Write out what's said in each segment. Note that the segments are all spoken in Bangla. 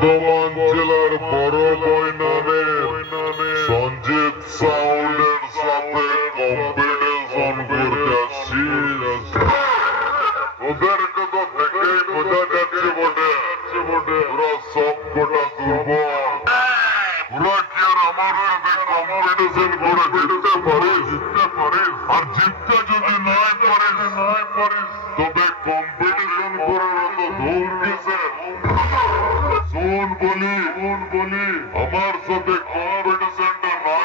বর্ধমান জেলার বড় বৈনানে সঞ্জিত সাউন্ডের সাথে কম্পিটিশন করতে আসছি। ওদেরকে তো দেখেই বোঝা যাচ্ছে বটে ওরা সব কটা দুর্বল। ওরা কি আর আমার সাথে কম্পিটিশন করে জিততে পারিস? আর জিততে যদি নাই পারিস তবে কম্পিটিশন করার তো দৌড় গেছে। শোন বলি আমার সাথে কম্পিটিশনটা না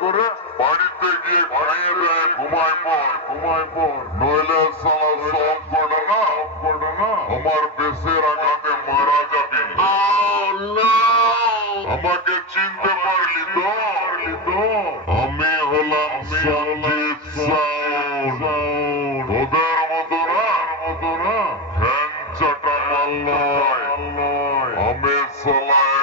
করে বাড়িতে গিয়ে খাইয়ে দেয় ঘুমায় পর নইলে সালা সব কটা না আমার বেশের আঘাতে মারা যাবে। আমাকে চিনতে পারলি তো? আমি হলাম সঞ্জিত সাউন্ড। ওদের মতো না ফ্যান চাটা মাল নয়। আমি সালা